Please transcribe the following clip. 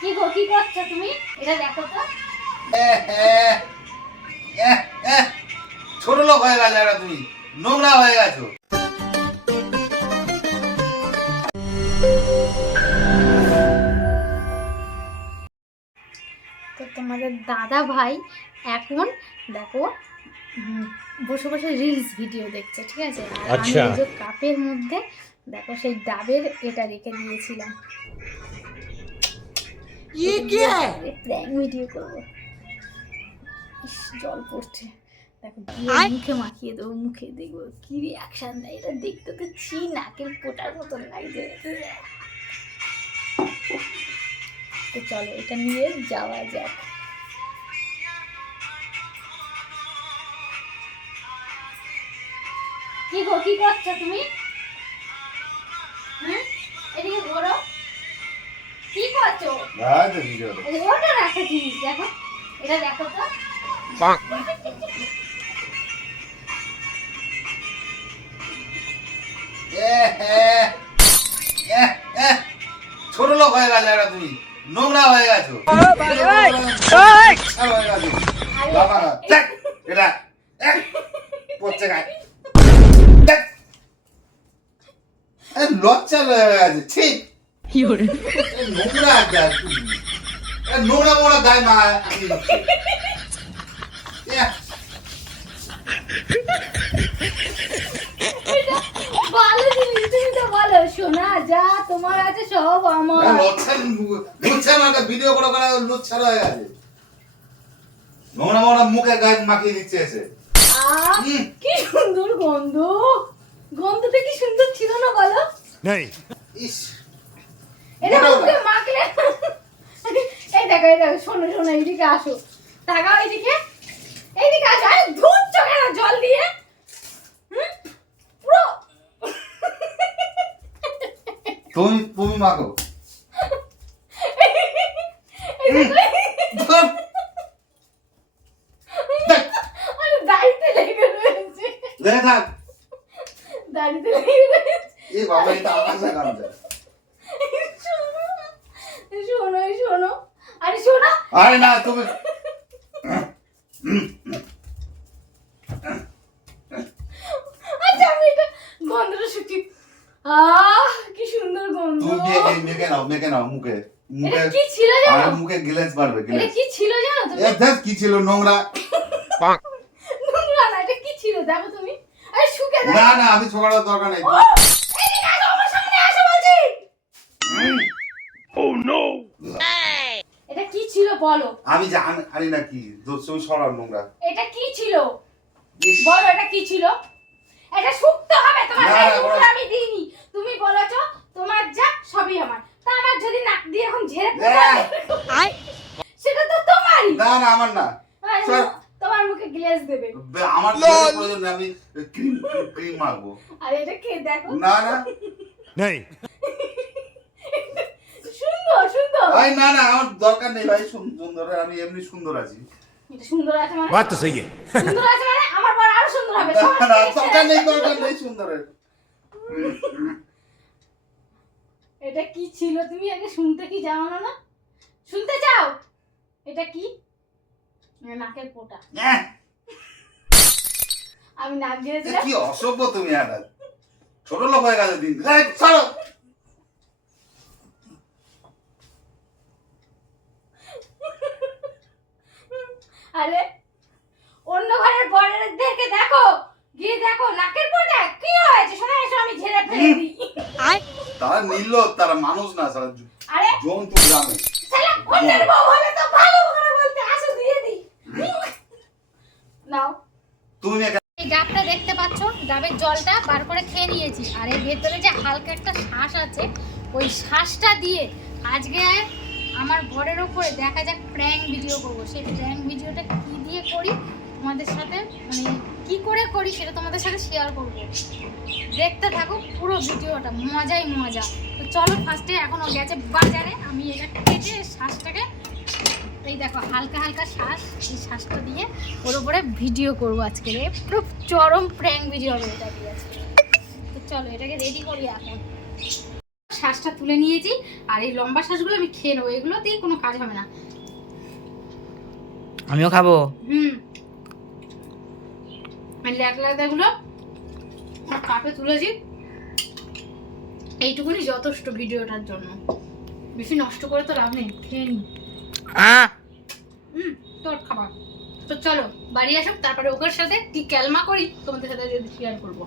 কি গো কি করছ তুমি? এটা দেখো তো। ছোট লোক হয়ে গেছে একটা তুমি নোংরা হয়ে গেছো। তো তোমাদের দাদা ভাই এখন দেখো বসে বসে রিলস ভিডিও দেখছে ঠিক আছে? আচ্ছা। কাপের মধ্যে দেখো সেই ডাবের এটা রেখে দিয়েছিলাম। প্র্যাঙ্ক ভিডিও করব। জল পড়ছে। দেখো মুখে মাখিয়ে দেবো মুখে দেখব। কি রিয়াকশন দেয়? এটা দেখতে তো ছি নাকের পোটার মতন লাগছে। তো চলো এটা নিয়ে যাওয়া যাক। কি গো কি করছ তুমি? হ্যাঁ? এদিকে ঘোরো। কি করছ? ভাই তো ভিডিও ওটা রাখা জিনিস দেখো। এটা দেখো তো। এহ, এহ, এহ, এহ। ছোট লোক হয়ে গেছে একটা তুমি নোংরা হয়ে গেছো। হয়ে গেছো। বাবা, দেখ, এটা এক, পড়ছে গায়ে। লজ্জা হয়ে গেছে। ঠিক নোংরা একটা। এ, নোংরা শোনা যা তোমার আছে সব আমার। একটা ভিডিও করে করে লজ্জা হয়ে গেছে নোংরা মোংরা মুখে গায়ে মাখিয়ে দিচ্ছে এসে। কি সুন্দর গন্ধ। গন্ধটা কি সুন্দর ছিল না বলো? नहीं ইস। এটা মুখে মাখলে এই দেখো এই দেখো শোনো শোনো এইদিকে আসো। তাকাও এইদিকে এইদিকে আসো। আরে ধুচ্ছ কেন জল দিয়ে। পুরো তুমি তুমি মাখো। ধুর। রয়েছে। থাক দাড়িতে লেগে এ বাবা এটা আকাশে গামছা শোনো শোনো শোনো। আরে শোনো। আরে না তুমি আচ্ছা আমি এটা গন্ধটা আহ কি সুন্দর গন্ধ। তুমি মেখে মেখে নাও মেখে নাও মুখে। মুখে এটা কি ছিল আর মুখে গ্লেজ পারবে এটা গ্লেজ। কি ছিল জানো তুমি? এ দেখ কি ছিল নোংরা। নোংরা না এটা কি ছিল? দেখো তুমি। আরে শুকে না না আমি ছোড়ার দরকার নেই। ও, এদিকে আসো, আমার সামনে আসো বলছি। এটা কি ছিল বলো? আমি জানি না কি। দোষ সরার নোংরা। এটা কি ছিল? বলো এটা কি ছিল? এটা শুকতে হবে তোমার নুন আমি দিইনি। তুমি বলেছ তোমার যা সবই আমার। তা আমার যদি নাক দিয়ে এখন ঝেড়ে আই সেটা তো তোমারই। না না আমার না। তোমার মুখে গ্লেজ দেবে। আমার প্রয়োজন আমি ক্রিম ক্রিম মাখবো। আরে এটা কে দেখো। না না। নেই। ভাই না না আমার দরকার নেই ভাই সুন্দর আমি এমনি সুন্দর আছি। এটা কি ছিল? তুমি আগে শুনতে কি জানো না? শুনতে চাও? এটা কি? নাকের পোটা। আমি নাক গিয়েছিলাম কি অসভ্য তুমি ছোট লোক হয়ে গেছে দিন। নিল তারা মানুষ না আরে জন্তু গ্রামে। তুমি এই ডাবটা দেখতে পাচ্ছ? ডাবের জলটা বার করে খেয়ে নিয়েছি। আর এর ভেতরে যে হালকা একটা শ্বাস আছে ওই শ্বাসটা দিয়ে আজকে আমার ঘরের ওপরে দেখা যাক প্র্যাঙ্ক ভিডিও করব। সেই প্র্যাঙ্ক ভিডিওটা কি দিয়ে করি? তোমাদের সাথে মানে কি করে করি সেটা তোমাদের সাথে শেয়ার করব। দেখতে থাকো পুরো ভিডিওটা মজাই মজা। তো চলো ফার্স্টে এখন ও গেছে বাজারে আমি এটা কেটে শ্বাসটাকে এই দেখো হালকা হালকা শ্বাস এই শ্বাসটা দিয়ে ওর উপরে ভিডিও করব আজকে রে। পুরো চরম প্র্যাঙ্ক ভিডিও হবে এটা দিয়ে। আজকে তো চলো এটাকে রেডি করি এখন। শ্বাসটা তুলে নিয়েছি আর এই লম্বা শ্বাসগুলো আমি খেয়ে নেব এগুলোতেই কোনো কাজ হবে না। আমিও খাব? হুম। আর ল্যাক ল্যাকদাগুলো কাপে তুলেছি। এইটুকুনি যথেষ্ট ভিডিওটার জন্য। বেশি নষ্ট করে তো লাভ নেই খেয়ে নি। হুম তোর খাবার। তো চলো বাড়ি আসুক তারপরে ওকের সাথে কি ক্যালমা করি তোমাদের সাথে শেয়ার করব।